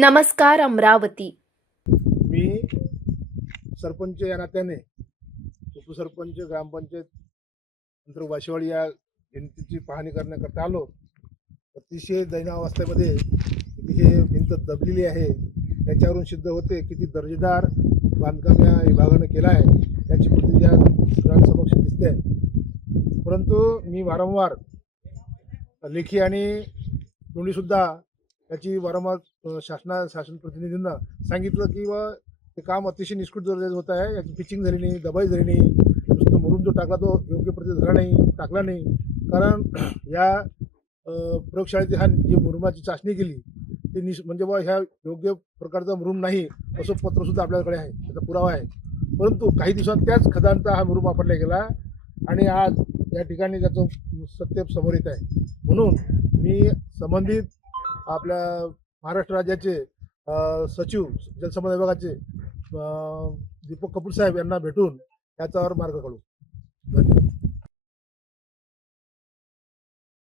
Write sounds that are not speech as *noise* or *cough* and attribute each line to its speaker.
Speaker 1: नमस्कार अमरावती.
Speaker 2: मी सरपंच या नात्याने उपसरपंच ग्रामपंचायत नंतर वाशिवाडी या भिंतीची पाहणी करण्याकरता आलो. अतिशय दैनावस्थेमध्ये हे भिंत दबलेली आहे त्याच्यावरून सिद्ध होते किती दर्जेदार बांधकाम या विभागानं केलं आहे त्याची प्रतिक्रिया सगळ्यांसमक्ष दिसते. आहे परंतु मी वारंवार लेखी आणि तोंडीसुद्धा याची वारंवार शासना शासन प्रतिनिधींना सांगितलं की व ते काम अतिशय निष्कृत दर्जाचं होत आहे. याची पिचिंग झाली नाही दबाई झाली नाही. नुसतं मुरुम जो टाकला तो योग्य प्रति झाला नाही टाकला नाही. कारण *clears throat* या प्रयोगशाळेत हा जी मुरुमाची चाचणी केली ती निश म्हणजे बा ह्या योग्य प्रकारचा मुरुम नाही असं पत्रसुद्धा आपल्याकडे आहे. त्याचा पुरावा आहे. परंतु काही दिवसांत त्याच खदांचा हा मुरुम वापरला गेला आणि आज या ठिकाणी त्याचं सत्य समोर येत आहे. म्हणून मी संबंधित आपल्या महाराष्ट्र राज्याचे सचिव जलसंपदा विभागाचे दीपक कपूर साहेब यांना भेटून याच्यावर मार्ग काढू.